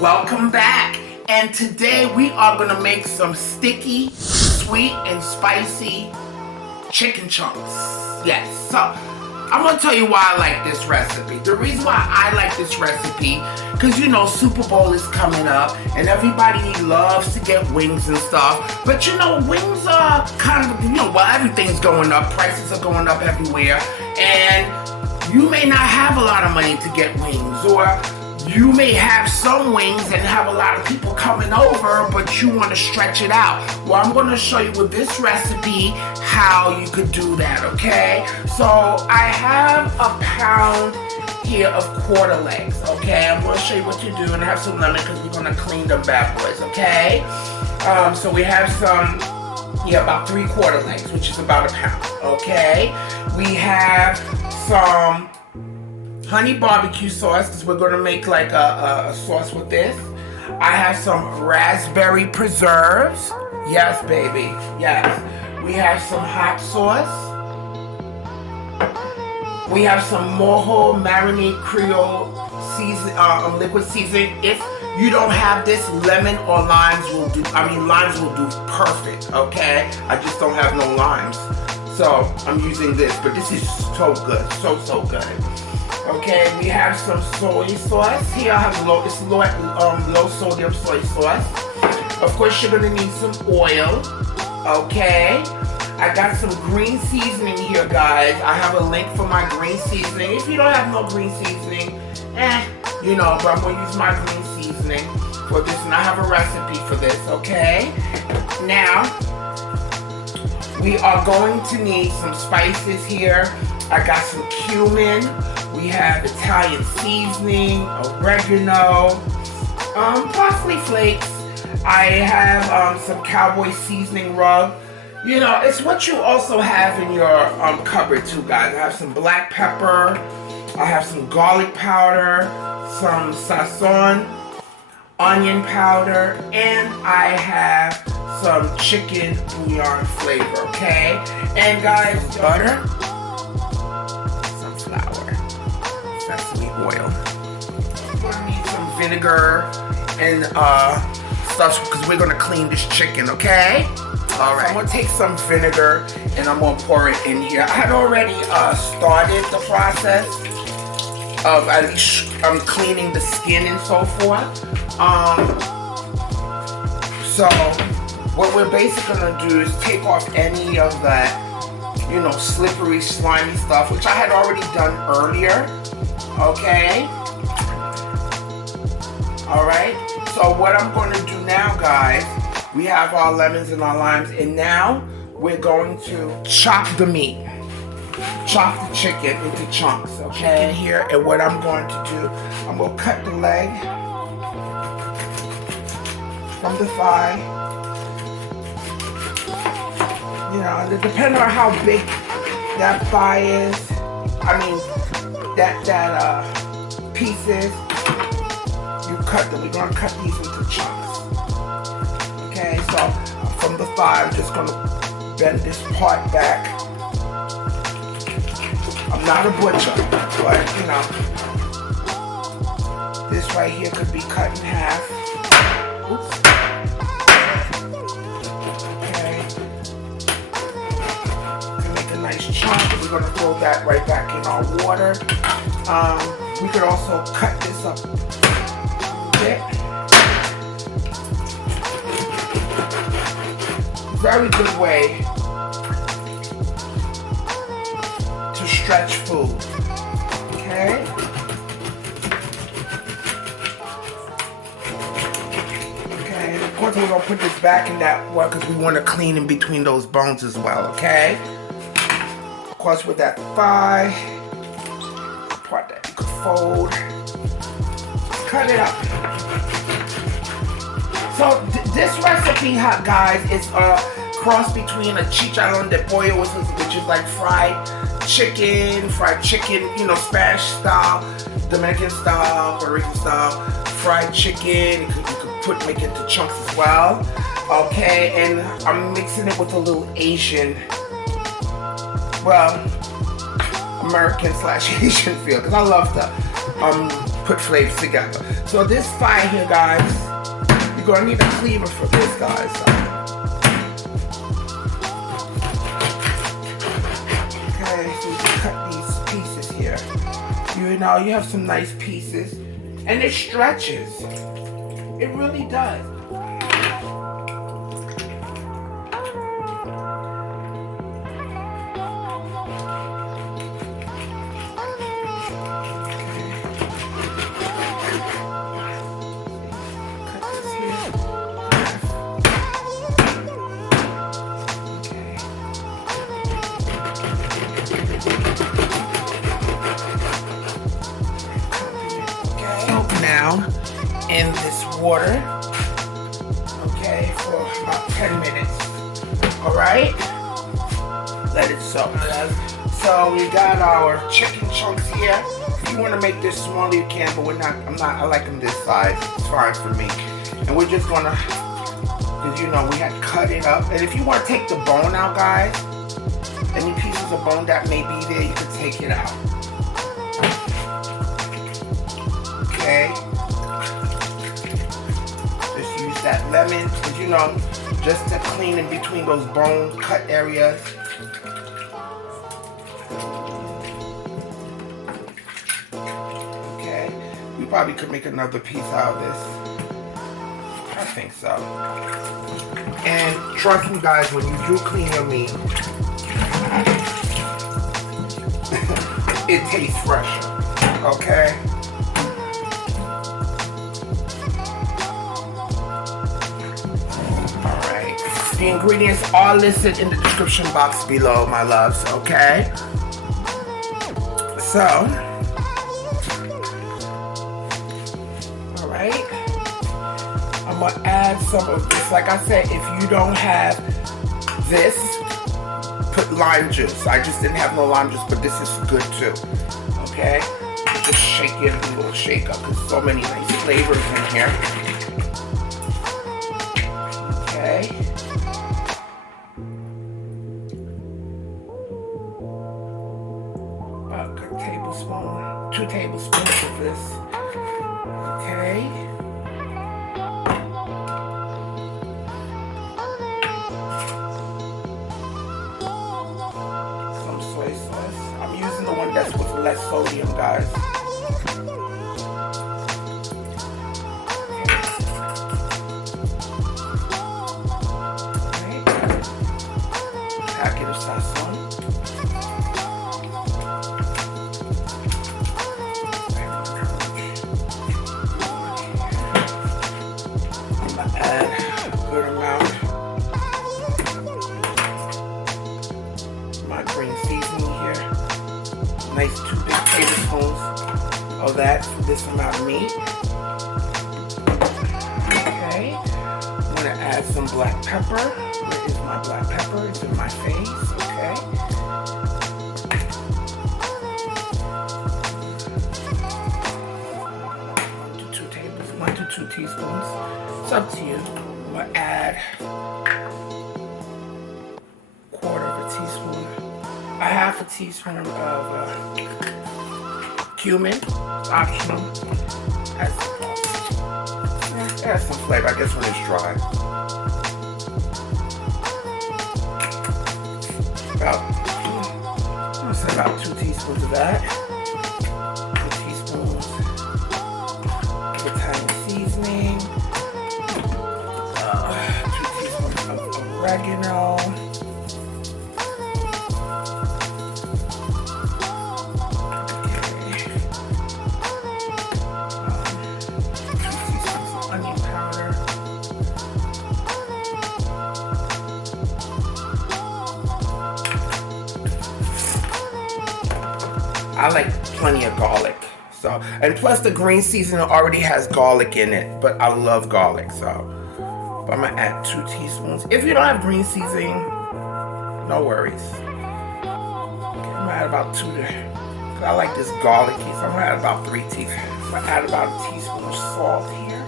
Welcome back, and today we are gonna make some sticky, sweet, and spicy chicken chunks. Yes, so I'm gonna tell you why I like this recipe. The reason why I like this recipe, because you know Super Bowl is coming up and everybody loves to get wings and stuff, but you know wings are kind of, everything's going up, prices are going up everywhere, and you may not have a lot of money to get wings, or you may have some wings and have a lot of people coming over, but you want to stretch it out. Well, I'm going to show you with this recipe how you could do that, okay? So I have a pound here of quarter legs, okay? I'm going to show you what to do, and I have some lemon because we're going to clean them bad boys, okay? So we have some, about 3/4 legs, which is about a pound, okay? We have some honey barbecue sauce, because we're going to make like a sauce with this. I have some raspberry preserves. Yes, baby. Yes. We have some hot sauce. We have some mojo marinade Creole season, liquid seasoning. If you don't have this, lemon or limes will do. Limes will do perfect, okay? I just don't have no limes. So I'm using this, but this is so good. So good. Okay, we have some soy sauce. Here I have low sodium soy sauce. Of course, you're gonna need some oil. Okay, I got some green seasoning here, guys. I have a link for my green seasoning. If you don't have no green seasoning, but I'm gonna use my green seasoning for this, and I have a recipe for this. Okay, now we are going to need some spices here. I got some cumin. We have Italian seasoning, oregano, parsley flakes. I have some cowboy seasoning rub. It's what you also have in your cupboard too, guys. I have some black pepper. I have some garlic powder, some Sazon, onion powder, and I have some chicken bouillon flavor, okay? And guys, butter, some flour, sesame oil. We're gonna need some vinegar and stuff, because we're gonna clean this chicken, okay? All right. So I'm gonna take some vinegar and I'm gonna pour it in here. I had already started the process of at least cleaning the skin and so forth. So what we're basically gonna do is take off any of that, slippery, slimy stuff, which I had already done earlier. Okay. All right. So what I'm going to do now, guys, we have our lemons and our limes, and now we're going to chop the meat. Chop the chicken into chunks, okay? Here, and what I'm going to do, I'm going to cut the leg from the thigh. Depending on how big that thigh is, that piece is, you cut them. We're going to cut these into chunks. Okay, so from the thigh, I'm just going to bend this part back. I'm not a butcher, but this right here could be cut in half. Oops. Okay. To make a nice chunk, we're going to throw that right back in our water. We could also cut this up a bit. Very good way to stretch food, okay? Okay, and of course we're gonna put this back in that one because we want to clean in between those bones as well, okay? Of course with that thigh, part that you could fold, cut it up. So this recipe, guys, is a cross between a chicharrón de pollo, which is like fried chicken, Spanish style, Dominican style, Puerto Rican style, fried chicken. You could make it into chunks as well. Okay, and I'm mixing it with a little Asian, American/Asian feel, because I love the put flavors together. So this fire here, guys, you're gonna need a cleaver for this, guys. Okay, so you cut these pieces here. You know, you have some nice pieces, and it stretches. It really does. In this water, okay, for about 10 minutes. All right, let it soak. So we got our chicken chunks here. If you want to make this smaller, you can, but I like them this size. It's fine for me. And we're just gonna, because you know we had cut it up. And if you want to take the bone out, guys, any pieces of bone that may be there, you can take it out. Okay. That lemon, because you know, just to clean in between those bone cut areas. Okay, we probably could make another piece out of this. I think so. And trust me, guys, when you do clean your meat, it tastes fresher. Okay. The ingredients are listed in the description box below, my loves, okay? So, all right. I'm gonna add some of this. Like I said, if you don't have this, put lime juice. I just didn't have no lime juice, but this is good too, okay? Just shake it a little shake up. There's so many nice flavors in here. Okay. A tablespoon, 2 tablespoons of this. Okay. Some soy sauce. I'm using the one that's with less sodium, guys. Packet of Sazon. Nice 2 big tablespoons of that for this amount of meat. Okay, I'm gonna add some black pepper. Where is my black pepper? It's in my face. Okay. One to two teaspoons. It's up to you. I'm gonna add a half a teaspoon of cumin. It's optional. Add some flavor, I guess, when it's dry. I'm gonna say about 2 teaspoons of that. 2 teaspoons of Italian seasoning. 2 teaspoons of oregano. I like plenty of garlic, so, and plus the green seasoning already has garlic in it, but I love garlic, so I'm gonna add 2 teaspoons. If you don't have green seasoning, no worries. I'm gonna add about 2 because I like this garlicky, so I'm gonna add about 3 teaspoons. I'm gonna add about a teaspoon of salt here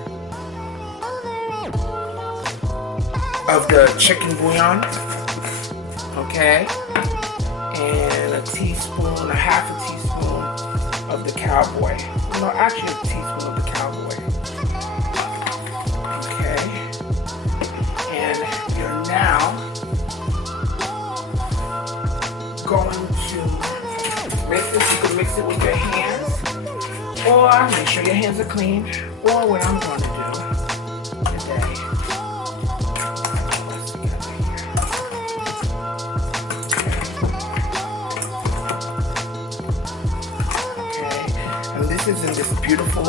of the chicken bouillon, okay, and a half a teaspoon of the cowboy. no, actually a teaspoon of the cowboy. Okay. And you're now going to mix this. You can mix it with your hands, or make sure your hands are clean, or what I'm going to do today. Okay. And this is in this beautiful,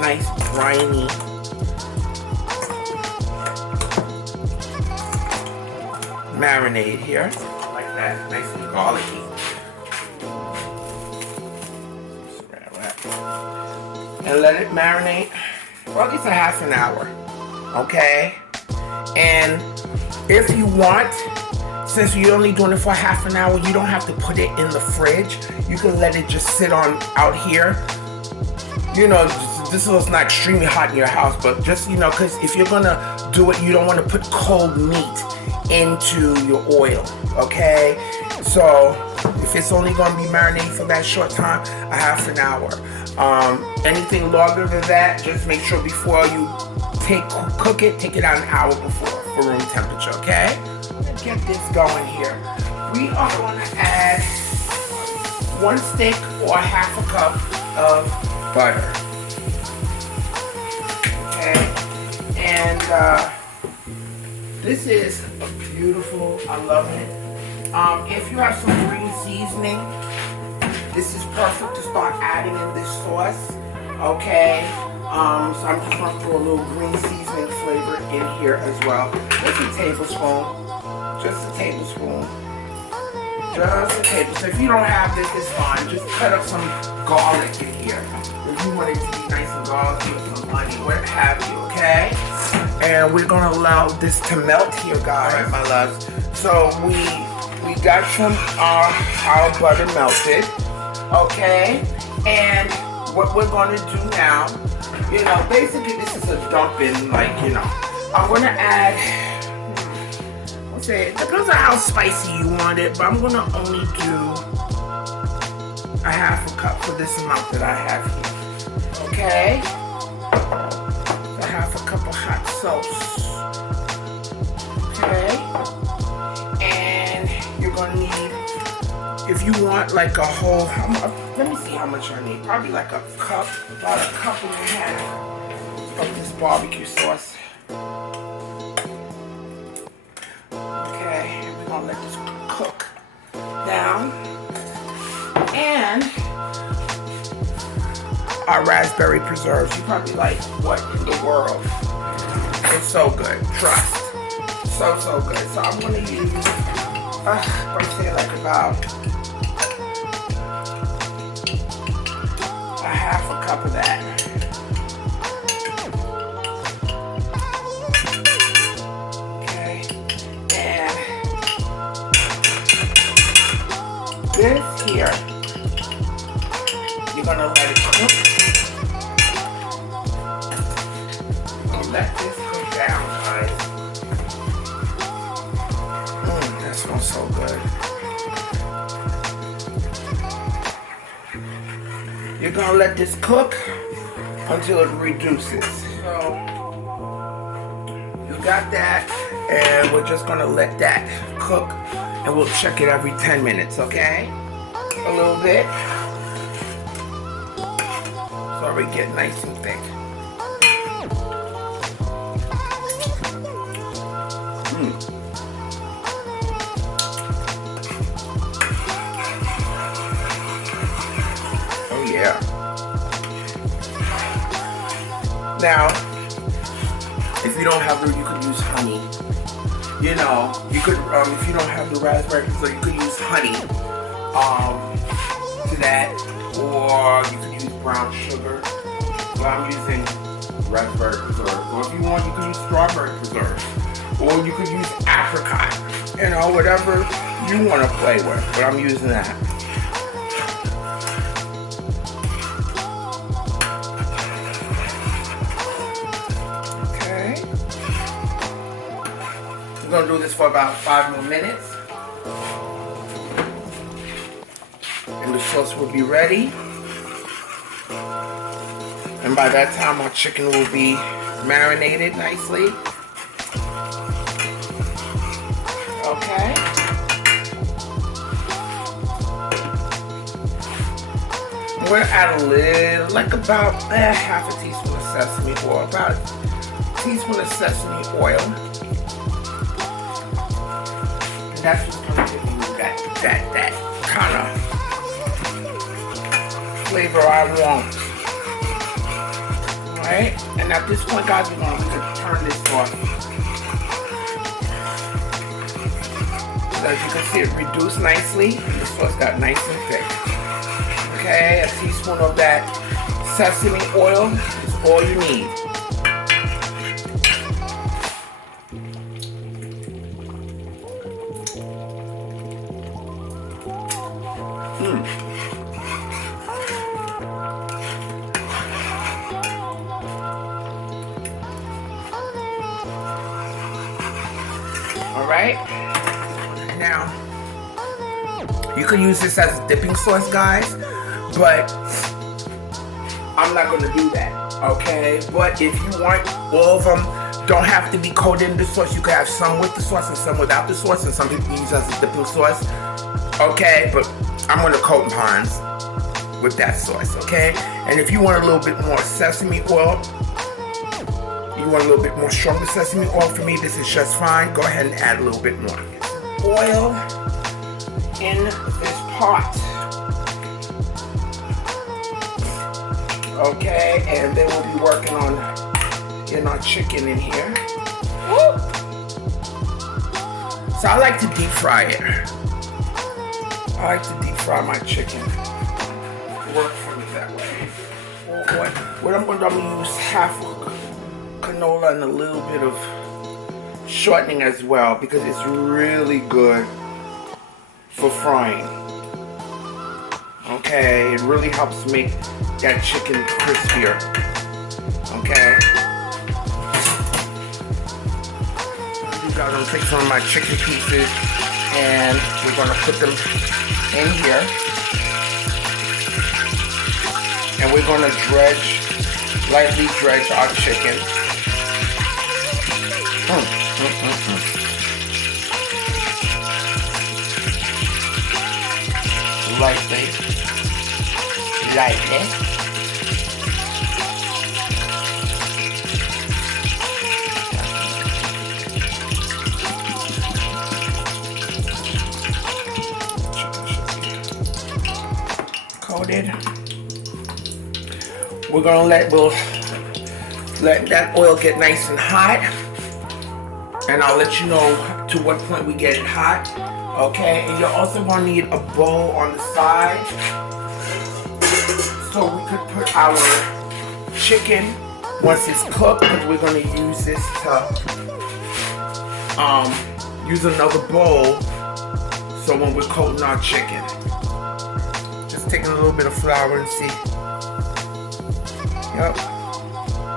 nice, briny marinade here. Like that, nice and garlicky. And let it marinate for at least a half an hour, okay? And if you want, since you're only doing it for half an hour, you don't have to put it in the fridge. You can let it just sit on out here. You know, this is not extremely hot in your house, but just, you know, because if you're gonna do it, you don't want to put cold meat into your oil, okay? So if it's only going to be marinated for that short time, a half an hour. Anything longer than that, just make sure before you cook it, take it out an hour before for room temperature, okay? Let's get this going here. We are going to add 1 stick or half a cup of butter, okay? And this is beautiful. I love it. If you have some green seasoning, this is perfect to start adding in this sauce, okay? So I'm just going to throw a little green seasoning flavor in here as well. Just a tablespoon. Just a tablespoon. Just a tablespoon. If you don't have this, it's fine. Just cut up some garlic in here. If you want it to be nice and garlicky with some honey, what have you, okay? And we're going to allow this to melt here, guys. All right, my loves. So we got some our butter melted, okay? And what we're going to do now, you know, basically this is a dumping, like, you know, I'm going to add, let's say, it depends on how spicy you want it, but I'm going to only do a half a cup for this amount that I have here, okay? So half a cup of hot sauce, okay? And you're going to need, if you want like a whole, let me see how much I need. Probably like a cup, about a cup and a half of this barbecue sauce. Okay, we're gonna let this cook down. And our raspberry preserves. You probably like, what in the world? It's so good, trust. So good. So I'm gonna use, let's say like about a half a cup of that. Okay. And this here, you're gonna let it cook. You're gonna let this cook down, guys. That smells so good. You're gonna let this cook until it reduces. So you got that, and we're just gonna let that cook, and we'll check it every 10 minutes, okay? A little bit. So we get nice and thick. Yeah. Now, if you don't have the, you could use honey. You know, you could, if you don't have the raspberry preserve, you could use honey to that, or you could use brown sugar. But I'm using raspberry preserve. Or if you want, you could use strawberry preserve, or you could use apricot. You know, whatever you want to play with. But I'm using that. We're gonna do this for about 5 more minutes. And the sauce will be ready. And by that time, our chicken will be marinated nicely. Okay. I'm going to add a little, like about half a teaspoon of sesame oil, about a teaspoon of sesame oil. And that's what's going to give you that kind of flavor I want. Alright? And at this point, guys, we're going to turn this off. As you can see, it reduced nicely, and the sauce got nice and thick. Okay, a teaspoon of that sesame oil is all you need. All right. Now, you can use this as a dipping sauce, guys, but I'm not going to do that, okay? But if you want, all of them don't have to be coated in the sauce. You can have some with the sauce and some without the sauce, and some people use it as a dipping sauce, okay? But I'm going to coat mine with that sauce, okay? And if you want a little bit more sesame oil, you want a little bit more stronger sesame oil, for me, this is just fine. Go ahead and add a little bit more oil in this pot. Okay, and then we'll be working on getting our chicken in here. Woo! So I like to deep fry it. I like to deep fry my chicken. Work for me that way. What I'm going to use half of canola and a little bit of shortening as well, because it's really good for frying. Okay, it really helps make that chicken crispier. Okay. I'm gonna take some of my chicken pieces and we're gonna put them in here. And we're gonna lightly dredge our chicken. Lightly. Coated. We're gonna let that oil get nice and hot, and I'll let you know to what point we get it hot. Okay, and you're also gonna need a bowl on the side, so we could put our chicken once it's cooked, because we're gonna use this to use another bowl. So when we're coating our chicken, just taking a little bit of flour and see. Yep.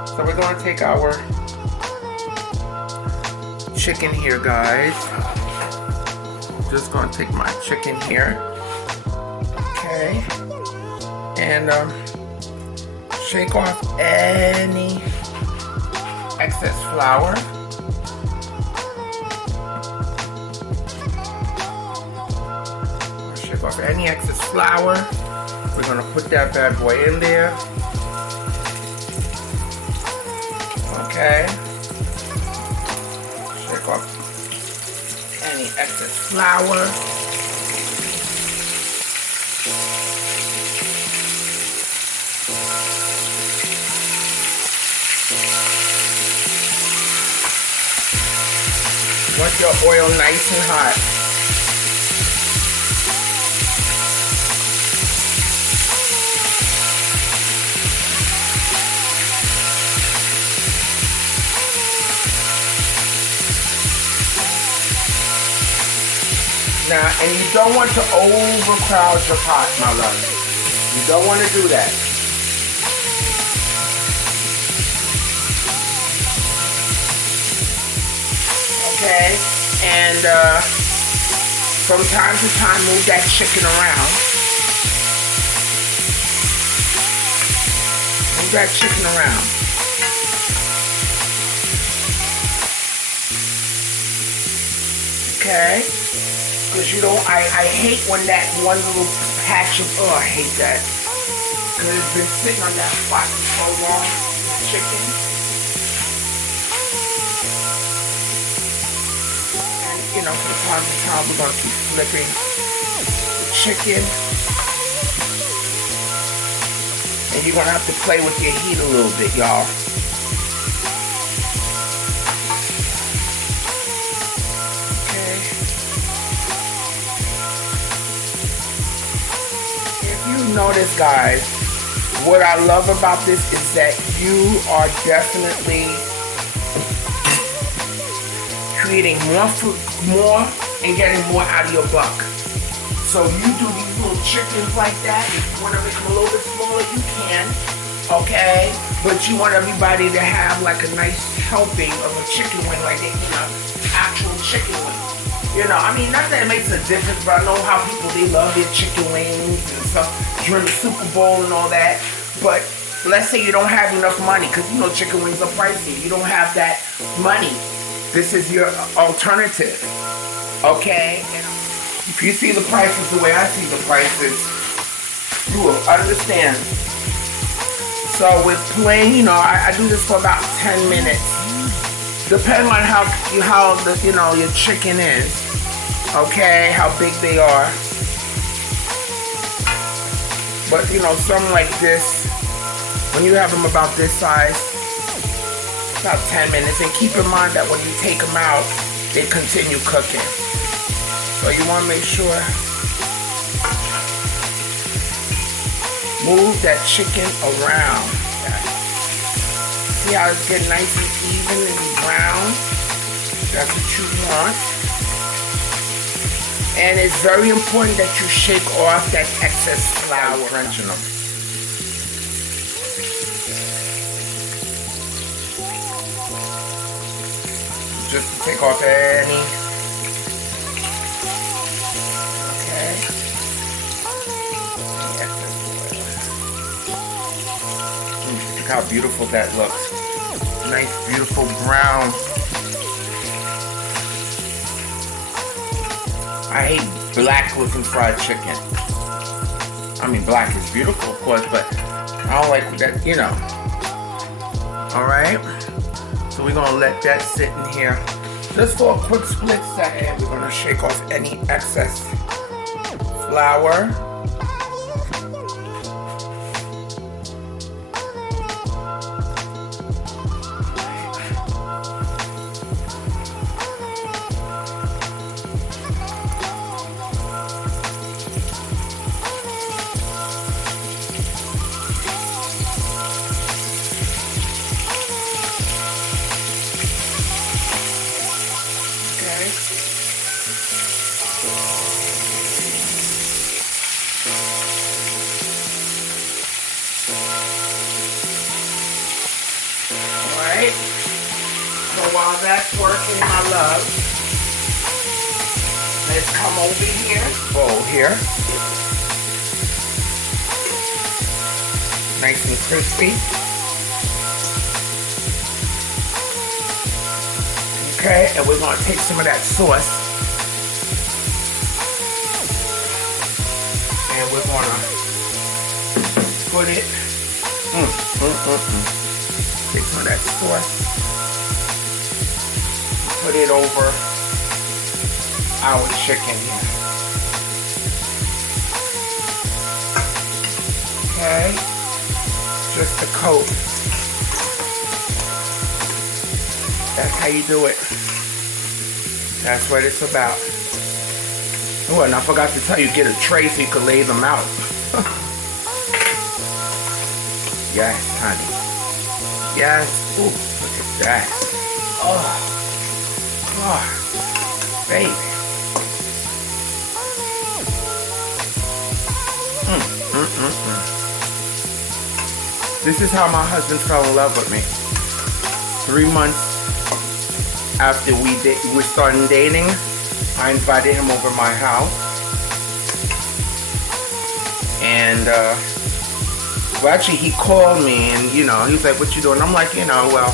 So we're gonna take our chicken here, guys. Just gonna take my chicken here. Okay. And shake off any excess flour. Shake off any excess flour. We're gonna put that bad boy in there. Okay. Shake off any excess flour. Want your oil nice and hot. Now, and you don't want to overcrowd your pot, my love. You don't want to do that. Okay, and from time to time, move that chicken around. move that chicken around. Okay? Because you don't, I hate when that one little patch of, oh, I hate that. Because it's been sitting on that spot for so long, the chicken. And, you know, from time to time, we're going to keep flipping the chicken. And you're going to have to play with your heat a little bit, y'all. Notice, guys, what I love about this is that you are definitely creating more and getting more out of your buck. So you do these little chickens like that. If you want to make them a little bit smaller, you can, okay? But you want everybody to have like a nice helping of a chicken wing, like they, you know, actual chicken wing. You know, I mean, not that it makes a difference, but I know how people, they love their chicken wings and stuff during the Super Bowl and all that. But let's say you don't have enough money, because you know chicken wings are pricey. You don't have that money. This is your alternative, okay? And if you see the prices the way I see the prices, you will understand. So with plain, you know, I do this for about 10 minutes. Depending on how the, you know, your chicken is, okay, how big they are. But you know, something like this, when you have them about this size, about 10 minutes. And keep in mind that when you take them out, they continue cooking. So you want to make sure, move that chicken around. See how it's getting nice and even and brown? That's what you want. And it's very important that you shake off that excess flour. Drenching them. Just to take off any. Okay. Any excess oil. Look how beautiful that looks. Nice, beautiful brown. I hate black looking fried chicken. I mean, black is beautiful, of course, but I don't like that, you know. Alright? So we're going to let that sit in here just for a quick split second. We're going to shake off any excess flour. So while that's working, my love, let's come over here. Bowl here. Nice and crispy. Okay, and we're going to take some of that sauce. And we're going to put it. Take some of that sauce. Put it over our chicken here. Okay, just to coat. That's how you do it. That's what it's about. Oh, and I forgot to tell you, get a tray so you can lay them out. Yes, honey. Yes. Ooh, look at that. Oh. Oh, baby. This is how my husband fell in love with me. 3 months after we were starting dating, I invited him over my house. And Well, actually, he called me and, you know, he's like, what you doing? I'm like, you know, well,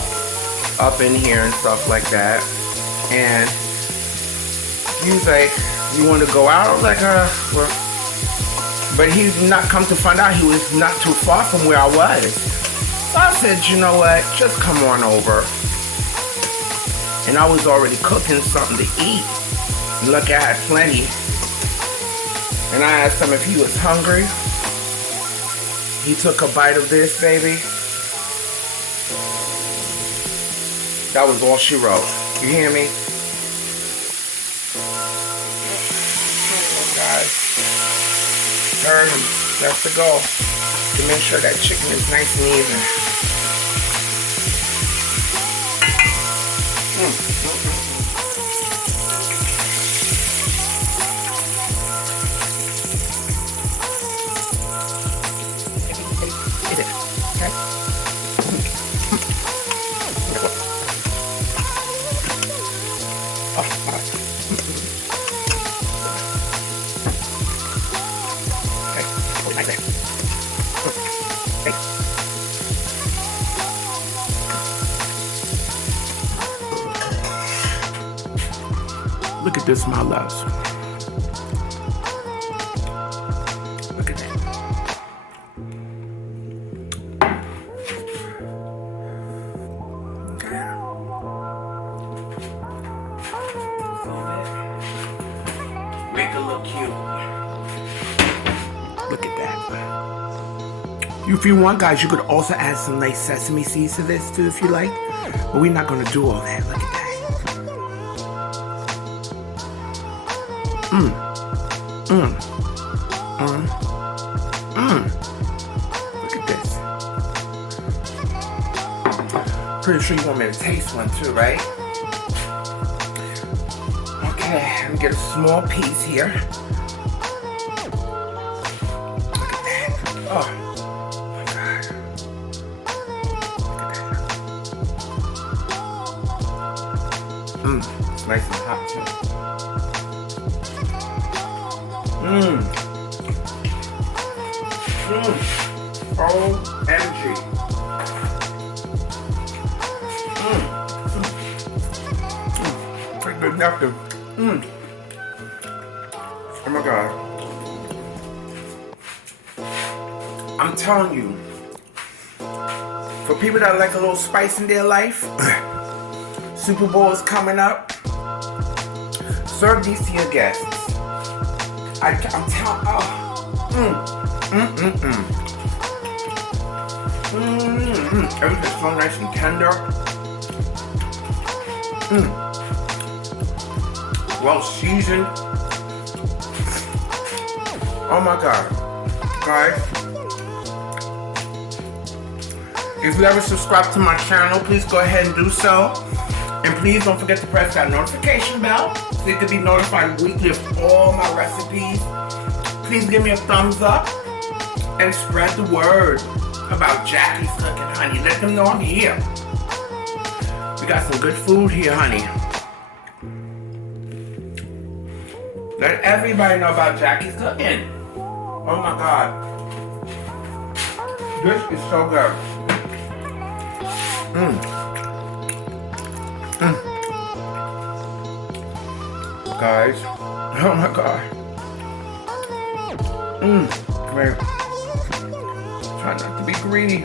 up in here and stuff like that. And he was like, you want to go out? I was like, well. But he's not come to find out he was not too far from where I was. So I said, you know what? Just come on over. And I was already cooking something to eat. And look, I had plenty. And I asked him if he was hungry. He took a bite of this, baby. That was all she wrote. You hear me? Oh, guys. Turn him. That's the goal. To make sure that chicken is nice and even. Look at this, my loves. Look at that. Make it look cute. Look at that. If you want, guys, you could also add some nice sesame seeds to this too, if you like. But we're not gonna do all that. Look at that. Look at this. Pretty sure you want me to taste one too, right? Okay, let me get a small piece here. Look at that. Oh my God. Look at that. It's nice and hot too. OMG. Like good nothing. Oh my God. I'm telling you, for people that like a little spice in their life, Superbowl is coming up. Serve these to your guests. I'm telling everything's so nice and tender. Well seasoned. Oh my God. Guys, if you ever subscribe to my channel, please go ahead and do so. And please don't forget to press that notification bell so you can be notified weekly of all my recipes. Please give me a thumbs up and spread the word about Jackie's Cooking, honey. Let them know I'm here. We got some good food here, honey. Let everybody know about Jackie's Cooking. Oh my God. This is so good. Guys, oh my God. Great. Try not to be greedy.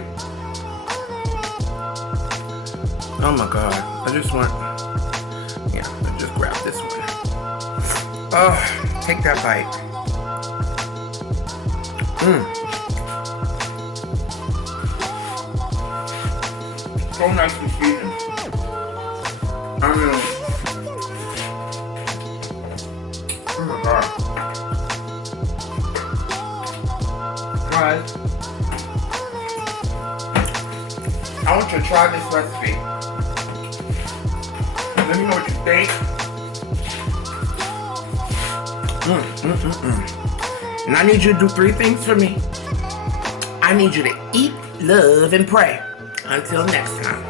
Oh my God. I just want, yeah, I'll just grab this one. Oh, take that bite. So nice and seasoned. I mean, oh my God. Guys, I want you to try this recipe. Let me know what you think. And I need you to do 3 things for me. I need you to eat, love, and pray. Until next time.